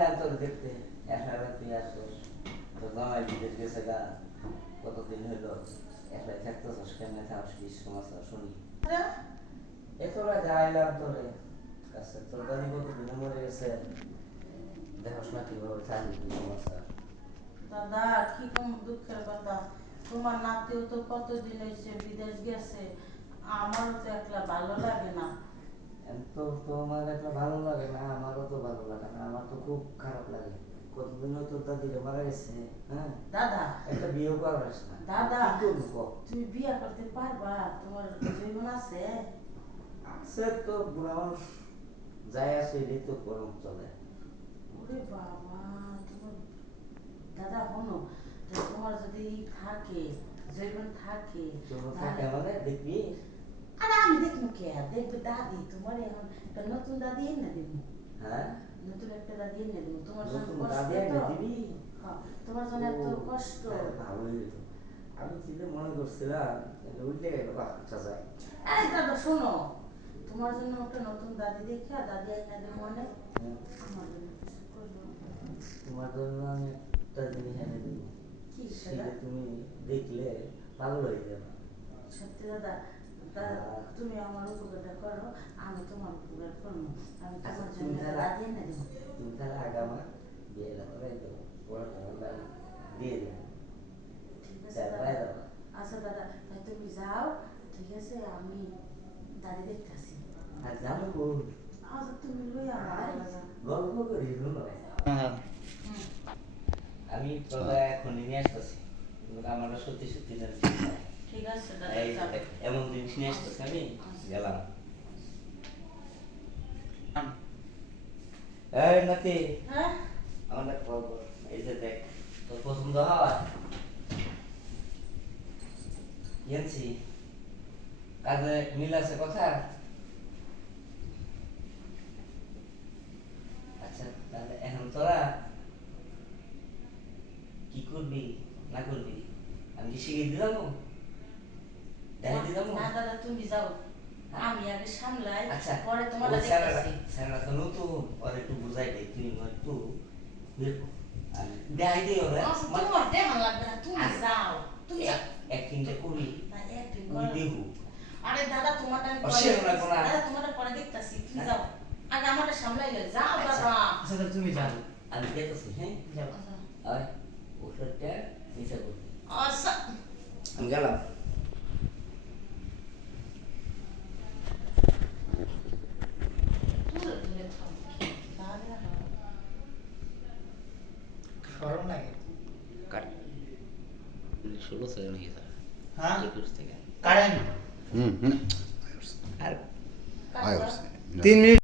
আইলাম তোর দেখতে একলা তুই আসছিস তো জামাই বিদেশ গেছে গা কতদিন হইলো একলাই থাকতেছিস কেমনে থাকস কি সমস্যা শুনি এতটা যাইলাম তোরে কাছে তোর দাদি কতদিন মরে গেছে দেখোস না কিভাবে থাকি কি সমস্যা দাদা কি কম দুঃখের কথা, তোমার নাতিও তো কতদিন হয়েছে বিদেশ গেছে, আমারও তো একলা ভালো লাগে না। তো তোমার একটা ভালো লাগে না আমারও তো ভালো লাগে না আমার তো খুব খারাপ লাগে কতদিন তো দাদিরে মারা গেছে হ্যাঁ দাদা একটা বিয়ে করাস না দাদা কি করবো তুমি বিয়ে করতে পারবা? তোমার জীবন আছে? সে তো বুড়া মানুষ যাই আসে এটাই তো গরম চলে ওরে বাবা, তোমার দাদা হনো তোমার যদি থাকে জীবন থাকে থাকে মানে দেখবি আরে আমি দেখবো কে দেখবে দাদি তোমার এখন একটা নতুন দাদি এনে দেবো। হ্যাঁ নতুন একটা দাদি এনে দেবো তোমার জন্য নতুন কষ্ট দাদি তো। এনে দিবি হ্যাঁ, তোমার জন্য এত কষ্ট। ভালোই হতো আমি চিন্তা মনে করছিলাম উল্টে গেল বাচ্চা যায় এই দাদা শোনো, তোমার জন্য একটা নতুন দাদি দেখে দাদি এনে দেবো মানে আমার জন্য কিছু করবো। তোমার জন্য আমি একটা জিনিস এনে দিব কি সেটা দাদা? তুমি দেখলে ভালো হয়ে যাবে সত্যি দাদা, তুমি আমার উপকারটা করো, আমি তোমার উপকার করবো। আমি তোমার জন্য একটা দাদি এনে দেবো। তুমি তাহলে আগামা বিয়েটা করে দেবো পড়াশোনা দিয়ে দেবো ঠিক আছে তারপরে দাদা। দেবো আচ্ছা দাদা, তাই তুমি যাও, ঠিক আছে, আমি দাদি দেখতে আসি। আর জানো কোন আচ্ছা তুমি লইয়া আমার দাদা। গল্প করি শুনো হুম, আমি তোরা এখন নিয়ে আসতেছি আমার সত্যি সত্যি না ঠিক আছে দাদা, এই যাও। এমন জিনিস নিয়ে আসতেছি আমি গেলাম এই নাতি হ্যাঁ আমাদের কল কর এই যে দেখ তোর পছন্দ হয় ইয়ানছি কাজে মিল আছে কথা আচ্ছা তাহলে এখন তোরা কি করবি না করবি আমি কি শিখিয়ে দিলাম দেখাই দিলাম না দাদা তুমি যাও, আমি আগে সামলাই, আচ্ছা পরে তোমার ওই দেখতেছি। স্যাররা তো নতুন ওর একটু বুঝাই দে তুই একটু দেখাই দিই ওরা আচ্ছা তোমার দেখা লাগবে না, তুমি যাও, তুমি যাও। অ্যাক্টিংটা করি না একদিন ওই করো। দেখু আরে দাদা তোমারটা আমি পরে অসীম না দেখতাছি। কোনা। দাদা তোমারটা পরে দেখতাছি, তুমি যাও। আগে আমারটা সামলাইলে যাও দাদা। আচ্ছা তাহলে তুমি যাও আমি দেখতেছি হ্যাঁ যাও আচ্ছা, আর ওষুধটা নিচে করবি আচ্ছা। আমি গেলাম দূরে দূরে থাকো। দাদা না। গরম লাগে কাট 16 সেকেন্ড হয়ে গেছে হ্যাঁ 21 থেকে কারেন্ট আর কাজ দাও। 3 মিনিট